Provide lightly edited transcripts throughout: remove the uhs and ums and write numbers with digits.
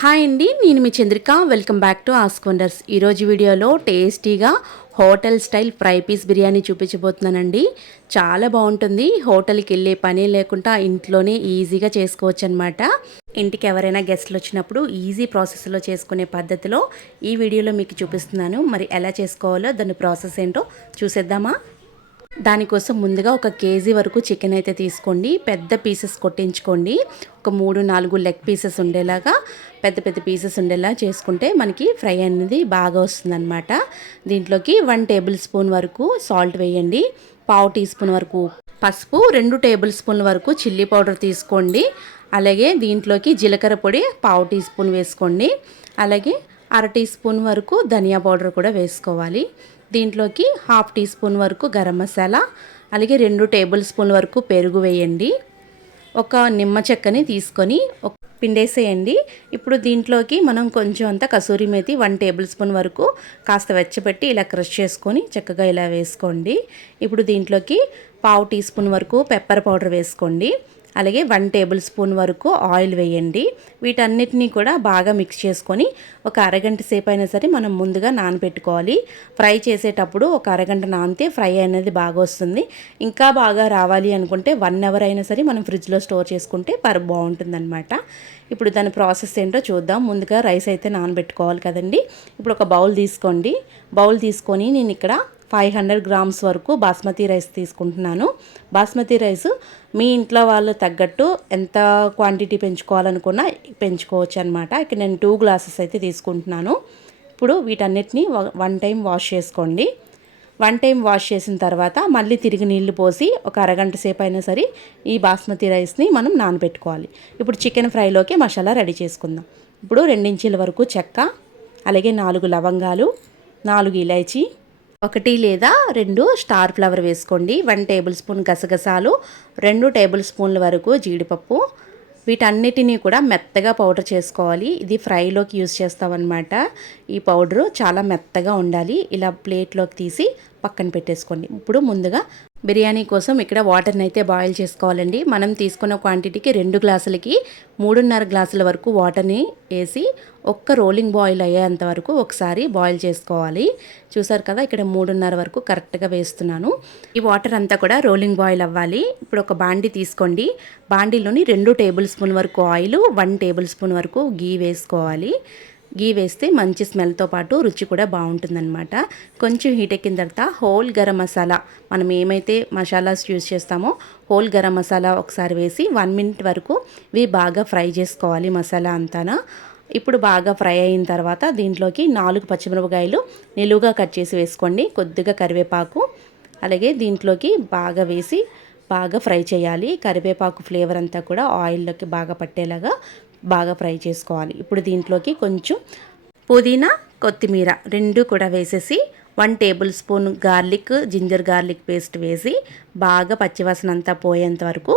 Hi అండి, నేను మీ Chandrika. Welcome back to ask wonders. ఈరోజు వీడియోలో టేస్టీగా hotel style fry piece biryani చూపించబోతున్నానండి. చాలా బాగుంటుంది. హోటల్కి వెళ్ళే పని లేకుండా ఇంట్లోనే ఈజీగా చేసుకోవచ్చు అనమాట. ఇంటికి ఎవరైనా గెస్ట్లు వచ్చినప్పుడు ఈజీ ప్రాసెస్లో చేసుకునే పద్ధతిలో ఈ వీడియోలో మీకు చూపిస్తున్నాను. మరి ఎలా చేసుకోవాలో దాని ప్రాసెస్ ఏంటో చూసేద్దామా? దానికోసం ముందుగా 1 కేజీ వరకు చికెన్ అయితే తీసుకోండి. పెద్ద పీసెస్ కొట్టించుకోండి. ఒక 3-4 లెగ్ పీసెస్ ఉండేలాగా పెద్ద పెద్ద పీసెస్ ఉండేలా చేసుకుంటే మనకి ఫ్రై అనేది బాగా వస్తుందన్నమాట. దీంట్లోకి 1 టేబుల్ స్పూన్ వరకు సాల్ట్ వేయండి. 1/2 టీ స్పూన్ వరకు పసుపు, 2 టేబుల్ స్పూన్ల వరకు చిల్లీ పౌడర్ తీసుకోండి. అలాగే దీంట్లోకి జీలకర్ర పొడి 1/2 టీ స్పూన్ వేసుకోండి. అలాగే 1/2 టీ స్పూన్ వరకు ధనియా పౌడర్ కూడా వేసుకోవాలి. దీంట్లోకి 1/2 టీ స్పూన్ వరకు గరం మసాలా, అలాగే 2 టేబుల్ స్పూన్ల వరకు పెరుగు వేయండి. ఒక నిమ్మ చెక్కని తీసుకొని పిండేసేయండి. ఇప్పుడు దీంట్లోకి మనం కొంచెం అంతా కసూరి మేతి 1 టేబుల్ స్పూన్ వరకు కాస్త వెచ్చపెట్టి ఇలా క్రష్ చేసుకొని చక్కగా ఇలా వేసుకోండి. ఇప్పుడు దీంట్లోకి 1/2 టీ స్పూన్ వరకు పెప్పర్ పౌడర్ వేసుకోండి. అలాగే 1 టేబుల్ స్పూన్ వరకు ఆయిల్ వేయండి. వీటన్నిటినీ కూడా బాగా మిక్స్ చేసుకొని ఒక అరగంట సేపు అయినా సరే మనం ముందుగా నానబెట్టుకోవాలి. ఫ్రై చేసేటప్పుడు ఒక అరగంట నానితే ఫ్రై అనేది బాగా వస్తుంది. ఇంకా బాగా రావాలి అనుకుంటే 1 అవర్ అయినా సరే మనం ఫ్రిడ్జ్లో స్టోర్ చేసుకుంటే బాగుంటుందన్నమాట. ఇప్పుడు దాని ప్రాసెస్ ఏంటో చూద్దాం. ముందుగా రైస్ అయితే నానబెట్టుకోవాలి కదండి. ఇప్పుడు ఒక బౌల్ తీసుకోండి. బౌల్ తీసుకొని నేను ఇక్కడ 500 గ్రామ్స్ వరకు బాస్మతి రైస్ తీసుకుంటున్నాను. బాస్మతి రైస్ మీ ఇంట్లో వాళ్ళు తగ్గట్టు ఎంత క్వాంటిటీ పెంచుకోవాలనుకున్నా పెంచుకోవచ్చు అనమాట. ఇక్కడ నేను 2 గ్లాసెస్ అయితే తీసుకుంటున్నాను. ఇప్పుడు వీటన్నిటిని 1 టైం వాష్ చేసుకోండి. 1 టైం వాష్ చేసిన తర్వాత మళ్ళీ తిరిగి నీళ్లు పోసి ఒక అరగంట సేపు అయినా సరే ఈ బాస్మతి రైస్ని మనం నానబెట్టుకోవాలి. ఇప్పుడు చికెన్ ఫ్రైలోకి మసాలా రెడీ చేసుకుందాం. ఇప్పుడు 2 ఇంచీల వరకు చెక్క, అలాగే 4 లవంగాలు, 4 ఇలైచీ, 1 లేదా 2 స్టార్ ఫ్లవర్ వేసుకోండి. 1 టేబుల్ స్పూన్ గసగసాలు, 2 టేబుల్ స్పూన్ల వరకు జీడిపప్పు. వీటన్నిటినీ కూడా మెత్తగా పౌడర్ చేసుకోవాలి. ఇది ఫ్రైలోకి యూజ్ చేస్తామన్నమాట. ఈ పౌడరు చాలా మెత్తగా ఉండాలి. ఇలా ప్లేట్లోకి తీసి పక్కన పెట్టేసుకోండి. ఇప్పుడు ముందుగా బిర్యానీ కోసం ఇక్కడ వాటర్ని అయితే బాయిల్ చేసుకోవాలండి. మనం తీసుకున్న క్వాంటిటీకి 2 గ్లాసులకి 3.5 గ్లాసుల వరకు వాటర్ని వేసి ఒక్క రోలింగ్ బాయిల్ అయ్యేంత వరకు ఒకసారి బాయిల్ చేసుకోవాలి. చూసారు కదా, ఇక్కడ 3.5 వరకు కరెక్ట్గా వేస్తున్నాను. ఈ వాటర్ అంతా కూడా రోలింగ్ బాయిల్ అవ్వాలి. ఇప్పుడు ఒక బాండీ తీసుకోండి. బాండీలోని 2 టేబుల్ స్పూన్ వరకు ఆయిల్, 1 టేబుల్ స్పూన్ వరకు గీ వేసుకోవాలి. గీ వేస్తే మంచి స్మెల్తో పాటు రుచి కూడా బాగుంటుందన్నమాట. కొంచెం హీట్ ఎక్కిన తర్వాత హోల్ గరం మసాలా, మనం ఏమైతే మసాలాస్ యూజ్ చేస్తామో హోల్ గరం మసాలా ఒకసారి వేసి 1 మినిట్ వరకు ఇవి బాగా ఫ్రై చేసుకోవాలి మసాలా అంతానా. ఇప్పుడు బాగా ఫ్రై అయిన తర్వాత దీంట్లోకి 4 పచ్చిమిరపకాయలు నిలువుగా కట్ చేసి వేసుకోండి. కొద్దిగా కరివేపాకు, అలాగే దీంట్లోకి బాగా వేసి బాగా ఫ్రై చేయాలి. కరివేపాకు ఫ్లేవర్ అంతా కూడా ఆయిల్లోకి బాగా పట్టేలాగా బాగా ఫ్రై చేసుకోవాలి. ఇప్పుడు దీంట్లోకి కొంచెం పుదీనా, కొత్తిమీర 2 కూడా వేసేసి 1 tablespoon garlic, ginger garlic paste వేసి బాగా పచ్చివాసన అంతా పోయేంత వరకు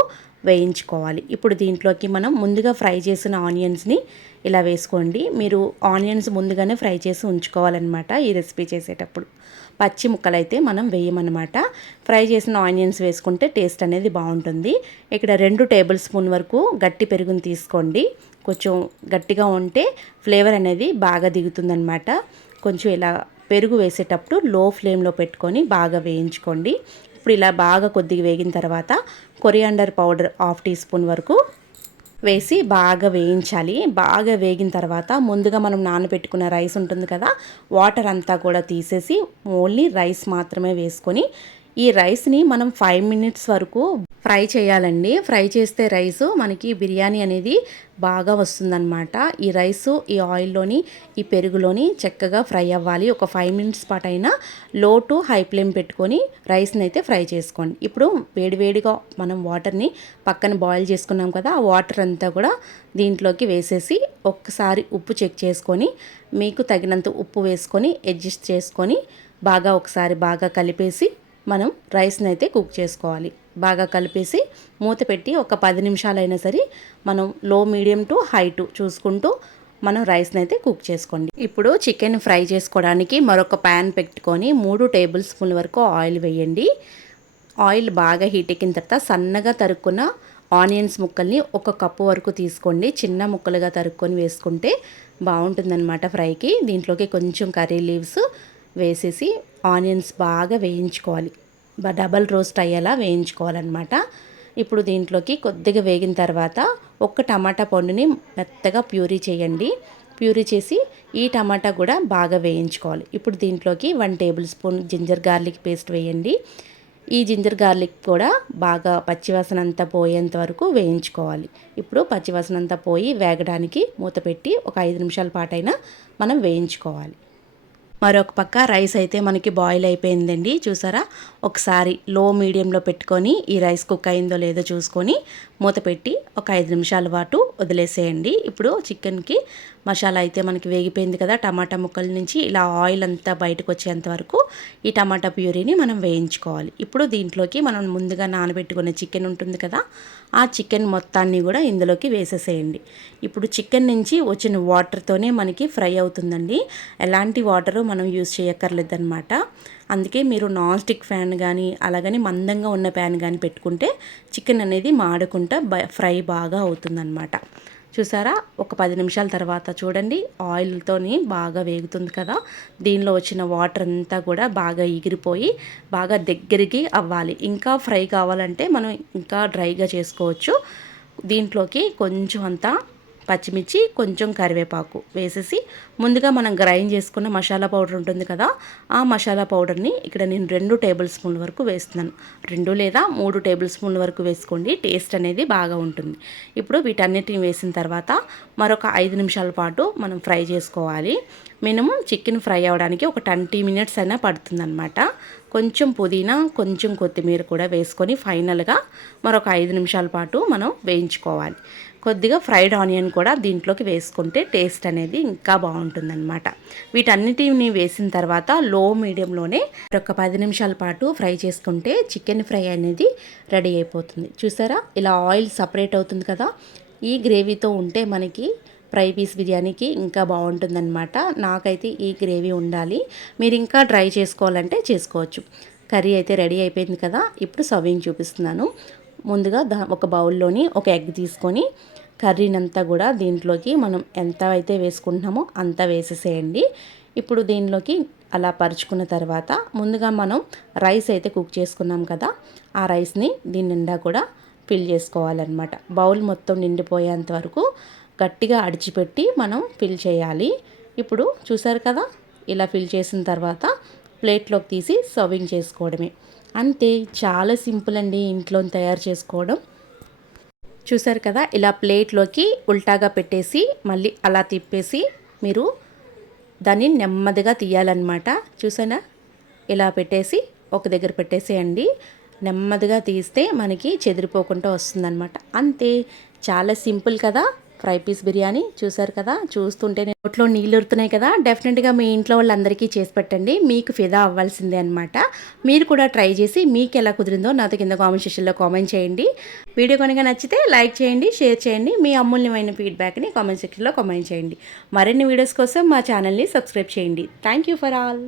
వేయించుకోవాలి. ఇప్పుడు దీంట్లోకి మనం ముందుగా ఫ్రై చేసిన ఆనియన్స్ని ఇలా వేసుకోండి. మీరు ఆనియన్స్ ముందుగానే ఫ్రై చేసి ఉంచుకోవాలన్నమాట ఈ రెసిపీ చేసేటప్పుడు. పచ్చి ముక్కలైతే మనం వేయమన్నమాట. ఫ్రై చేసిన ఆనియన్స్ వేసుకుంటే టేస్ట్ అనేది బాగుంటుంది. ఇక్కడ 2 టేబుల్ స్పూన్ వరకు గట్టి పెరుగుని తీసుకోండి. కొంచెం గట్టిగా ఉంటే ఫ్లేవర్ అనేది బాగా దిగుతుందన్నమాట. కొంచెం ఇలా పెరుగు వేసేటప్పుడు లో ఫ్లేమ్లో పెట్టుకొని బాగా వేయించుకోండి. ఇప్పుడు ఇలా బాగా కొద్దిగా వేగిన తర్వాత కొరియాండర్ పౌడర్ 1/2 టీ స్పూన్ వరకు వేసి బాగా వేయించాలి. బాగా వేగిన తర్వాత ముందుగా మనం నానబెట్టుకున్న రైస్ ఉంటుంది కదా, వాటర్ అంతా కూడా తీసేసి ఓన్లీ రైస్ మాత్రమే వేసుకొని ఈ రైస్ని మనం 5 మినిట్స్ వరకు ఫ్రై చేయాలండి. ఫ్రై చేస్తే రైసు మనకి బిర్యానీ అనేది బాగా వస్తుందన్నమాట. ఈ రైసు ఈ ఆయిల్లోని ఈ పెరుగులోని చక్కగా ఫ్రై అవ్వాలి. ఒక 5 మినిట్స్ పాటు అయినా లో టు హై ఫ్లేమ్ పెట్టుకొని రైస్ని అయితే ఫ్రై చేసుకోండి. ఇప్పుడు వేడివేడిగా మనం వాటర్ని పక్కన బాయిల్ చేసుకున్నాం కదా, ఆ వాటర్ అంతా కూడా దీంట్లోకి వేసేసి ఒక్కసారి ఉప్పు చెక్ చేసుకొని మీకు తగినంత ఉప్పు వేసుకొని అడ్జస్ట్ చేసుకొని బాగా ఒకసారి బాగా కలిపేసి మనం రైస్ని అయితే కుక్ చేసుకోవాలి. బాగా కలిపేసి మూత పెట్టి ఒక 10 నిమిషాలైనా సరే మనం లో, మీడియం టు హై టు చూసుకుంటూ మనం రైస్ని అయితే కుక్ చేసుకోండి. ఇప్పుడు చికెన్ ఫ్రై చేసుకోవడానికి మరొక ప్యాన్ పెట్టుకొని 3 టేబుల్ స్పూన్ల వరకు ఆయిల్ వేయండి. ఆయిల్ బాగా హీట్ ఎక్కిన తర్వాత సన్నగా తరుక్కున్న ఆనియన్స్ ముక్కల్ని 1 కప్పు వరకు తీసుకోండి. చిన్న ముక్కలుగా తరుక్కొని వేసుకుంటే బాగుంటుందన్నమాట ఫ్రైకి. దీంట్లోకి కొంచెం కర్రీ లీవ్స్ వేసేసి ఆనియన్స్ బాగా వేయించుకోవాలి. డబల్ రోస్ట్ అయ్యేలా వేయించుకోవాలన్నమాట. ఇప్పుడు దీంట్లోకి కొద్దిగా వేగిన తర్వాత 1 టమాటా పండుని మెత్తగా ప్యూరీ చేయండి. ప్యూరీ చేసి ఈ టమాటా కూడా బాగా వేయించుకోవాలి. ఇప్పుడు దీంట్లోకి 1 tablespoon ginger garlic paste వేయండి. ఈ జింజర్ గార్లిక్ కూడా బాగా పచ్చివాసన అంతా పోయేంత వరకు వేయించుకోవాలి. ఇప్పుడు పచ్చివాసన అంతా పోయి వేగడానికి మూత పెట్టి ఒక 5 నిమిషాల పాటైనా మనం వేయించుకోవాలి. మరొక పక్క రైస్ అయితే మనకి బాయిల్ అయిపోయిందండి. చూసారా, ఒకసారి లో మీడియంలో పెట్టుకొని ఈ రైస్ కుక్ అయిందో లేదో చూసుకొని మూత పెట్టి ఒక 5 నిమిషాల పాటు వదిలేసేయండి. ఇప్పుడు చికెన్కి మసాలా అయితే మనకి వేగిపోయింది కదా. టమాటా ముక్కల నుంచి ఇలా ఆయిల్ అంతా బయటకు వచ్చేంత వరకు ఈ టమాటా ప్యూరీని మనం వేయించుకోవాలి. ఇప్పుడు దీంట్లోకి మనం ముందుగా నానబెట్టుకునే చికెన్ ఉంటుంది కదా, ఆ చికెన్ మొత్తాన్ని కూడా ఇందులోకి వేసేసేయండి. ఇప్పుడు చికెన్ నుంచి వచ్చిన వాటర్తోనే మనకి ఫ్రై అవుతుందండి. ఎలాంటి వాటరు మనం యూజ్ చేయక్కర్లేదన్నమాట. అందుకే మీరు నాన్ స్టిక్ ప్యాన్ కానీ అలాగని మందంగా ఉన్న ప్యాన్ కానీ పెట్టుకుంటే చికెన్ అనేది మాడకుండా ఫ్రై బాగా అవుతుందన్నమాట. చూసారా, ఒక 10 నిమిషాల తర్వాత చూడండి ఆయిల్తోని బాగా వేగుతుంది కదా. దీనిలో వచ్చిన వాటర్ అంతా కూడా బాగా ఎగిరిపోయి బాగా దగ్గరికి అవ్వాలి. ఇంకా ఫ్రై కావాలంటే మనం ఇంకా డ్రైగా చేసుకోవచ్చు. దీంట్లోకి కొంచెం అంతా పచ్చిమిర్చి, కొంచెం కరివేపాకు వేసేసి ముందుగా మనం గ్రైండ్ చేసుకున్న మసాలా పౌడర్ ఉంటుంది కదా, ఆ మసాలా పౌడర్ని ఇక్కడ నేను 2 టేబుల్ స్పూన్ల వరకు వేస్తున్నాను. 2 లేదా 3 టేబుల్ స్పూన్ల వరకు వేసుకోండి. టేస్ట్ అనేది బాగా ఉంటుంది. ఇప్పుడు వీటన్నిటిని వేసిన తర్వాత మరొక 5 నిమిషాల పాటు మనం ఫ్రై చేసుకోవాలి. మినిమం చికెన్ ఫ్రై అవ్వడానికి ఒక 20 మినిట్స్ అయినా పడుతుందన్నమాట. కొంచెం పుదీనా, కొంచెం కొత్తిమీర కూడా వేసుకొని ఫైనల్గా మరొక 5 నిమిషాల పాటు మనం వేయించుకోవాలి. కొద్దిగా ఫ్రైడ్ ఆనియన్ కూడా దీంట్లోకి వేసుకుంటే టేస్ట్ అనేది ఇంకా బాగుంటుందన్నమాట. వీటన్నిటిని వేసిన తర్వాత లో మీడియంలోనే ఒక 10 నిమిషాల పాటు ఫ్రై చేసుకుంటే చికెన్ ఫ్రై అనేది రెడీ అయిపోతుంది. చూసారా, ఇలా ఆయిల్ సపరేట్ అవుతుంది కదా. ఈ గ్రేవీతో ఉంటే మనకి ఫ్రై పీస్ బిర్యానీకి ఇంకా బాగుంటుందన్నమాట. నాకైతే ఈ గ్రేవీ ఉండాలి. మీరు ఇంకా డ్రై చేసుకోవాలంటే చేసుకోవచ్చు. కర్రీ అయితే రెడీ అయిపోయింది కదా. ఇప్పుడు సర్వింగ్ చూపిస్తున్నాను. ముందుగా ఒక బౌల్లోని ఒక ఎగ్ తీసుకొని కర్రీనంతా కూడా దీంట్లోకి మనం ఎంత అయితే వేసుకుంటున్నామో అంత వేసేసేయండి. ఇప్పుడు దీనిలోకి అలా పరుచుకున్న తర్వాత ముందుగా మనం రైస్ అయితే కుక్ చేసుకున్నాం కదా, ఆ రైస్ని దీని నిండా కూడా ఫిల్ చేసుకోవాలన్నమాట. బౌల్ మొత్తం నిండిపోయేంత వరకు గట్టిగా అడిచిపెట్టి మనం ఫిల్ చేయాలి. ఇప్పుడు చూసారు కదా, ఇలా ఫిల్ చేసిన తర్వాత ప్లేట్లోకి తీసి సర్వింగ్ చేసుకోవడమే. అంతే, చాలా సింపుల్ అండి ఇంట్లో తయారు చేసుకోవడం. చూసారు కదా, ఇలా ప్లేట్లోకి ఉల్టాగా పెట్టేసి మళ్ళీ అలా తిప్పేసి మీరు దాన్ని నెమ్మదిగా తీయాలన్నమాట. చూసానా, ఇలా పెట్టేసి ఒక దగ్గర పెట్టేసేయండి. నెమ్మదిగా తీస్తే మనకి చెదిరిపోకుండా వస్తుందన్నమాట. అంతే, చాలా సింపుల్ కదా ఫ్రై పీస్ బిర్యానీ. చూసారు కదా, చూస్తుంటే నోట్లో నీళ్ళు ఉరుతున్నాయి కదా. డెఫినెట్గా మీ ఇంట్లో వాళ్ళందరికీ చేసి పెట్టండి, మీకు ఫిదా అవ్వాల్సిందే అనమాట. మీరు కూడా ట్రై చేసి మీకు ఎలా కుదిరిందో నాతో కింద కామెంట్ సెక్షన్లో కామెంట్ చేయండి. వీడియో కనుక నచ్చితే లైక్ చేయండి, షేర్ చేయండి. మీ అమూల్యమైన ఫీడ్బ్యాక్ని కామెంట్ సెక్షన్లో కామెంట్ చేయండి. మరిన్ని వీడియోస్ కోసం మా ఛానల్ని సబ్స్క్రైబ్ చేయండి. Thank you for all.